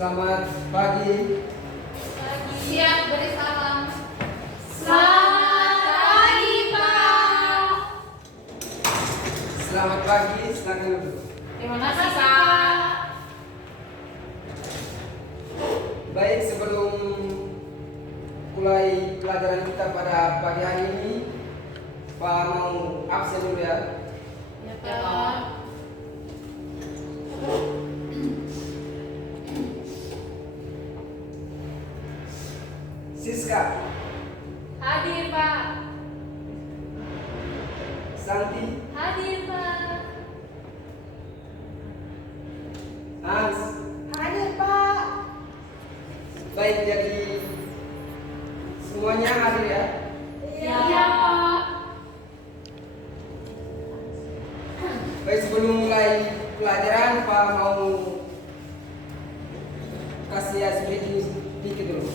Selamat pagi. Siap, beri salam. Selamat pagi, Pak. Selamat pagi, silakan duduk. Terima kasih, Pak. Baik, sebelum mulai pelajaran kita pada pagi hari ini, Pak mau absen dulu ya. Ya, Pak. Siska, Hadir, Pak. Santi, Hadir, Pak. Hans. Hadir, Pak. Baik, jadi semuanya hadir ya. Iya, Pak. Baik, sebelum mulai pelajaran, Pak mau kasih ya sedikit dulu.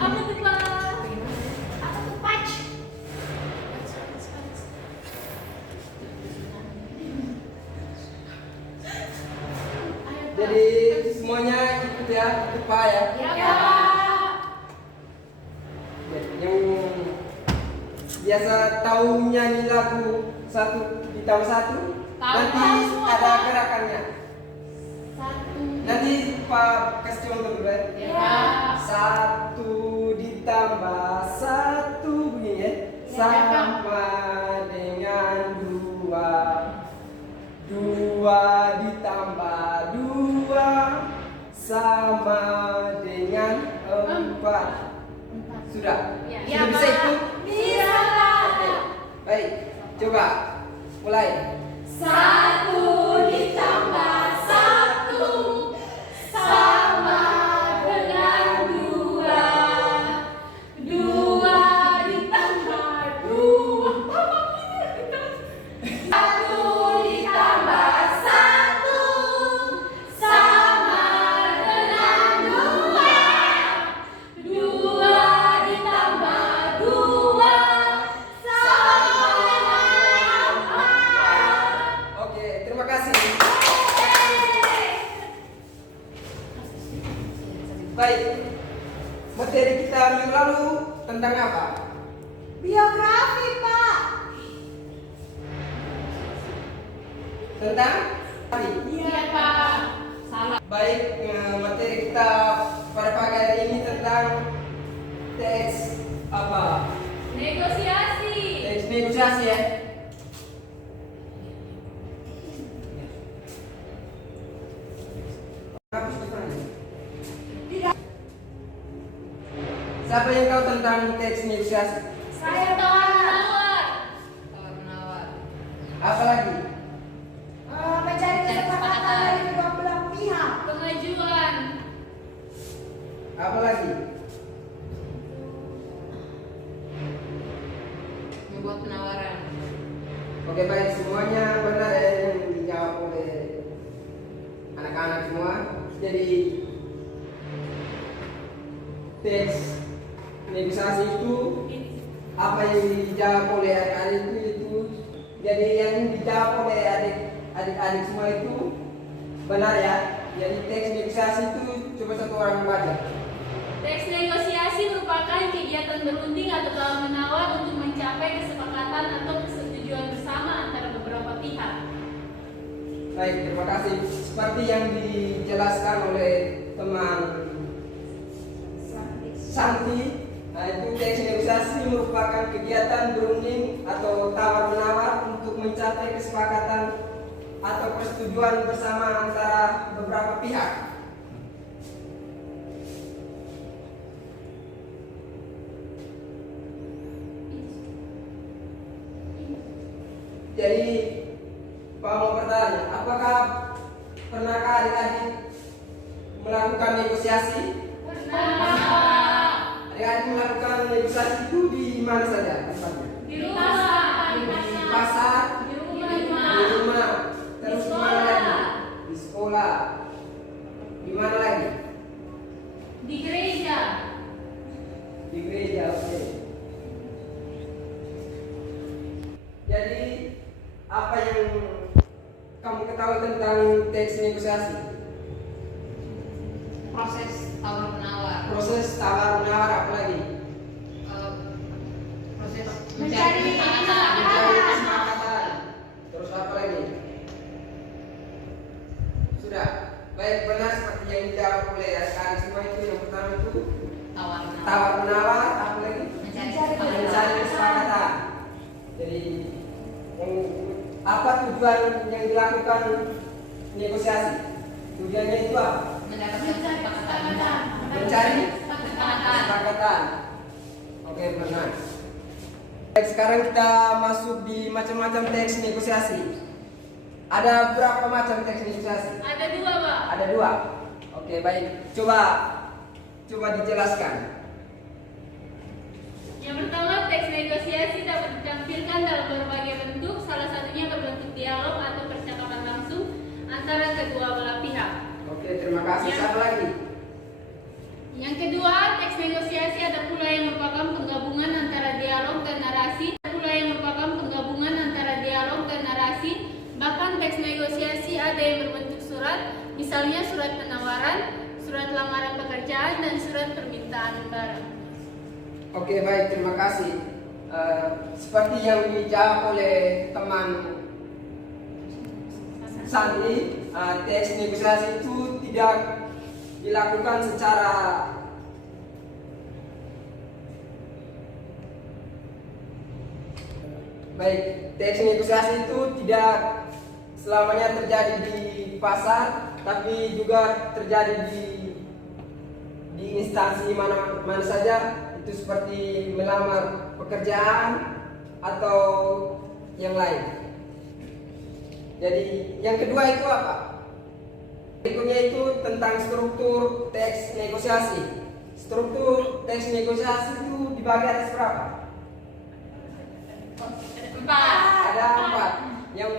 Apa tuh, Pak? Apa tuh, Pak? Jadi semuanya ikut ya, ikut Pak ya. Ya, Ya, Pak. Pak. Yang biasa tahu nyanyi lagu satu ditambah satu, Tahu, nanti tahu semua, ada Pak. gerakannya. Satu. Nanti Pak kasih contoh dulu ya. Ya. Satu ditambah satu begini ya. Sama dengan dua. Dua ditambah dua sama dengan empat. Sudah? Ya, Sudah bisa Pak. ikut? Bisa, Pak. Oke. Baik, coba mulai. Satu ditambah satu sama dengan dua. Dua ditambah dua. Satu ditambah satu sama dengan dua. Dua ditambah dua sama dengan empat. Oke, terima kasih. Baik, materi kita minggu lalu tentang apa? Biografi, Pak. Tentang hari. Iya, Pak. Salah. Baik, materi kita pada pagi hari ini tentang teks apa? Negosiasi. Teks negosiasi ya. Hapus di sana. Siapa yang tahu tentang teks negosiasi? Saya, Pak. Tawar. Tawar-menawar. Apa lagi? Mencari kesepakatan dari kedua belah pihak. Pengajuan. Apa lagi? Membuat penawaran. Oke, baik, semuanya benar ya yang dijawab oleh anak-anak semua. Jadi teks negosiasi itu apa yang dijawab oleh adik-adik itu, jadi yang dijawab oleh adik-adik semua itu benar ya. Jadi teks negosiasi itu coba satu orang baca. Teks negosiasi merupakan kegiatan berunding atau tawar-menawar untuk mencapai kesepakatan atau persetujuan bersama antara beberapa pihak. Baik, terima kasih. Seperti yang dijelaskan oleh teman Santi, nah itu teks negosiasi merupakan kegiatan berunding atau tawar-menawar untuk mencapai kesepakatan atau persetujuan bersama antara beberapa pihak. Jadi, Pak mau bertanya, apakah pernahkah adik-adik melakukan negosiasi? Adik-adik melakukan negosiasi itu di mana saja tempatnya? Di rumah, Di pasar, di di rumah, rumah, terus di mana lagi? Di sekolah. Di mana lagi? di gereja. Di gereja, oke. Jadi tentang teks negosiasi. Proses tawar menawar. Proses tawar menawar apa lagi? Proses Mencari kesepakatan. Mencari kesepakatan. Terus apa lagi? Sudah. Baik, benar seperti yang dijawab oleh adik-adik semua itu. Yang pertama itu Tawar menawar. tawar menawar, apa lagi? Mencari Mencari kesepakatan. kesepakatan. Jadi apa tujuan yang dilakukan negosiasi? Tujuannya itu apa? Mendapatkan kesepakatan. Mencari Kesepakatan. kesepakatan. Oke, benar. Baik, sekarang kita masuk di macam-macam teks negosiasi. Ada berapa macam teks negosiasi? Ada 2, Pak. Ada 2. Oke, baik. Coba dijelaskan. Yang pertama, teks negosiasi dapat ditampilkan dalam berbagai bentuk, salah satunya berbentuk dialog atau percakapan langsung antara kedua belah pihak. Oke, terima kasih. Satu lagi. Yang kedua, teks negosiasi ada pula yang merupakan penggabungan antara dialog dan narasi. Bahkan teks negosiasi ada yang berbentuk surat, misalnya surat penawaran, surat lamaran pekerjaan, dan surat permintaan barang. Oke, baik, terima kasih. Seperti yang dijawab oleh teman Sandi, teks negosiasi itu tidak dilakukan secara baik. Teks negosiasi itu tidak selamanya terjadi di pasar, tapi juga terjadi di instansi mana saja. Itu seperti melamar pekerjaan atau yang lain. Jadi yang kedua itu apa? Berikutnya itu tentang struktur teks negosiasi. Struktur teks negosiasi itu dibagi atas berapa? 4. Ada 4. Yang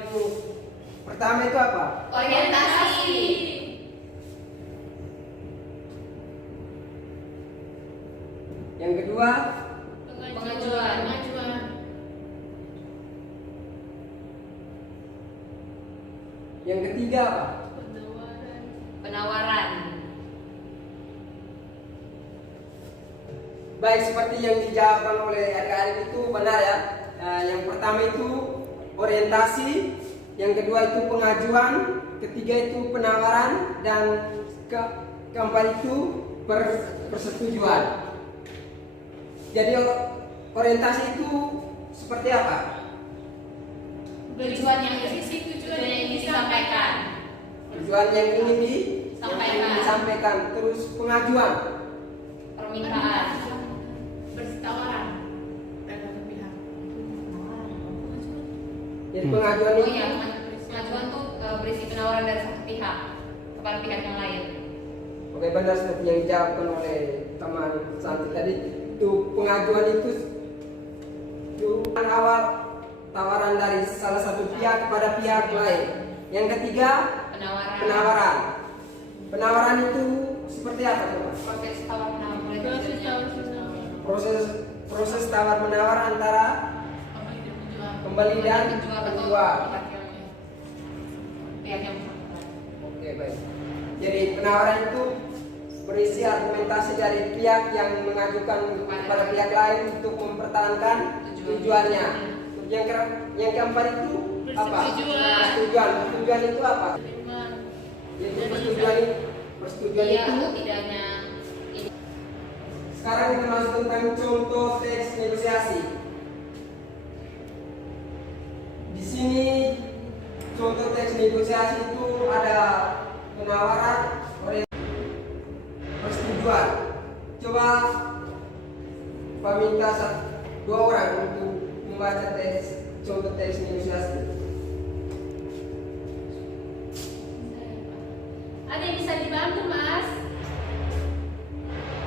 pertama itu apa? Orientasi. Yang kedua, Pengajuan. yang ketiga apa? Penawaran. Baik, seperti yang dijawabkan oleh adik-adik itu benar ya. Yang pertama itu orientasi, yang kedua itu pengajuan, ketiga itu penawaran, dan keempat itu persetujuan. Jadi orientasi itu seperti apa? Tujuan yang ingin disampaikan. Tujuan yang ingin Sampaikan. disampaikan. Terus pengajuan, Permintaan. Bertawaran. jadi pengajuan Oh itu iya, pengajuan tuh berisi penawaran dari satu pihak kepada pihak yang lain. oke, benar seperti yang dijawabkan oleh teman Santi tadi. Itu pengajuan itu awal tawaran dari salah satu pihak kepada pihak lain. Yang ketiga penawaran. Penawaran itu seperti apa, coba? Proses tawar menawar. Proses tawar menawar antara pembeli dan penjual. Pihak yang bersangkutan. Oke, baik. Jadi penawaran itu berisi argumentasi dari pihak yang mengajukan kepada pihak lain untuk mempertahankan tujuannya. Yang keempat itu apa? Persetujuan. Persetujuan itu apa? Yaitu persetujuan Iya itu. atau tidaknya. Sekarang kita masuk tentang contoh teks negosiasi. Di sini contoh teks negosiasi itu ada penawaran, persetujuan. Coba Pak minta 2 orang untuk membaca contoh teks negosiasi. Ada yang bisa dibantu, Mas?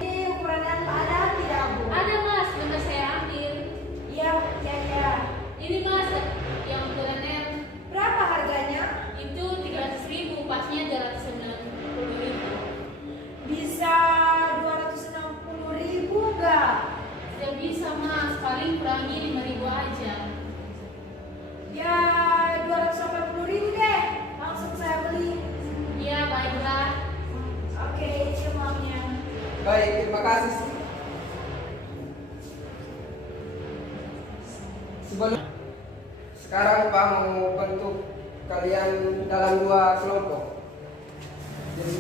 Ini ukuran yang ada tidak, Bu? Ada, Mas, benar saya ambil. Iya, ya. Ini, Mas, yang ukurannya Berapa harganya? itu 300.000, pasnya 290.000. Bisa 260.000 enggak? Tidak bisa, Mas, paling kurangi 5.000 aja. Ya 280.000 deh. Langsung saya Baik, terima kasih. Sebelum sekarang Pak mau bentuk kalian dalam 2 kelompok. Jadi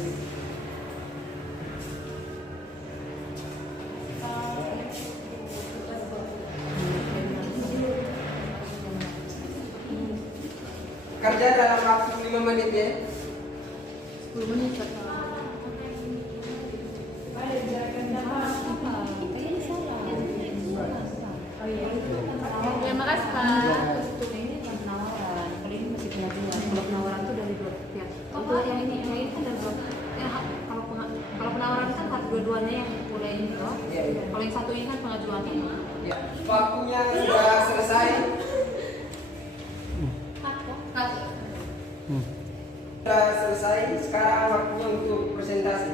kerja dalam waktu 5 menit ya. 10 menit Kak. Ada gerakan dalam. Terima kasih Pak. Ini kan penawaran, kalau ini masih pengajuan. Kalau penawaran itu dari 2 pihak. Itu yang ini kan dari 2. Kalau penawaran kan harus dua-duanya yang boleh ini toh. Iya, iya. Kalau yang satu ini kan pengajuannya. Ya, waktunya sudah selesai. Sudah selesai. Sekarang waktunya untuk presentasi.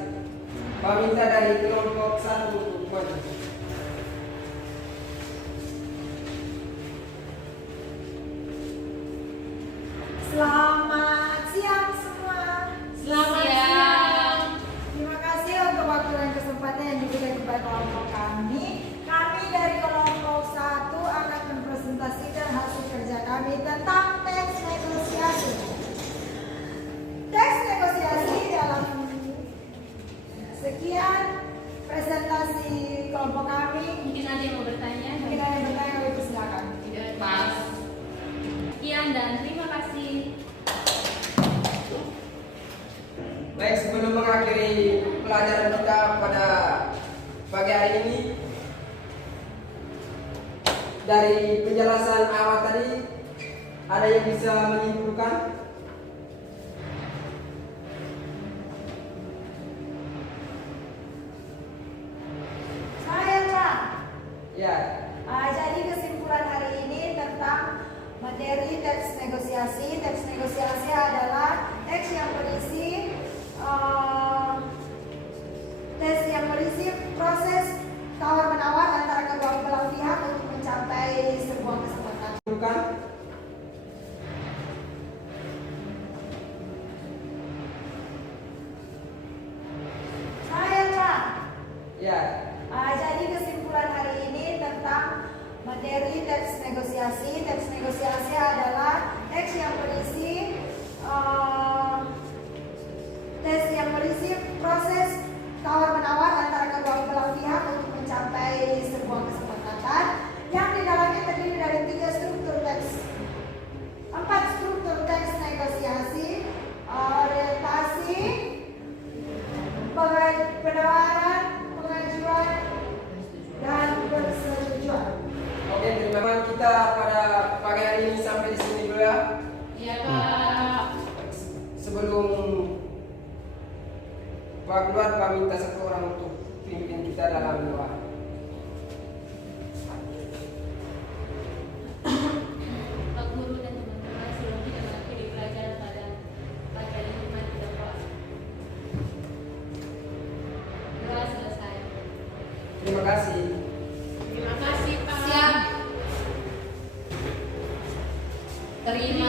Pak minta dari kelompok 1 untuk maju. Selamat siang semua. Selamat siang. Terima kasih untuk waktu dan kesempatan yang diberikan kepada kelompok kami. Kami dari kelompok 1 akan mempresentasikan hasil kerja kami tentang teks negosiasi. Teks negosiasi dalam sekian presentasi kelompok kami. Mungkin ada yang mau bertanya? Mungkin ada yang bertanya, kami persilakan. Pas. Sekian dan terima kasih. Baik, sebelum mengakhiri pelajaran kita pada pagi hari ini, dari penjelasan awal tadi, ada yang bisa menyimpulkan? Saya Pak. Ya, Jadi kesimpulan hari ini tentang materi teks negosiasi. Teks negosiasi adalah teks yang berisi proses tawar menawar antara kedua belah pihak untuk mencapai sebuah kesepakatan. bukan? Saya Pak. Ya, Jadi kesimpulan hari ini tentang materi teks negosiasi. Teks negosiasi adalah teks yang berisi proses tawar menawar antara kedua belah pihak untuk mencapai sebuah kesepakatan yang di dalamnya terdiri dari 3 struktur teks, 4 struktur teks negosiasi, orientasi, penawaran, pengajuan, dan persetujuan. oke, terima kasih. Kita pada pagi hari ini sampai di sini dulu ya. Iya Pak. Sebelum Pak keluar, Pak minta 1 orang untuk pimpin kita dalam doa. Pak Guru dan teman-teman sebelum kita mengakhiri pelajaran pada pagi hari ini, mari kita doa. Doa selesai. Terima kasih. Terima kasih Pak. Siap. Terima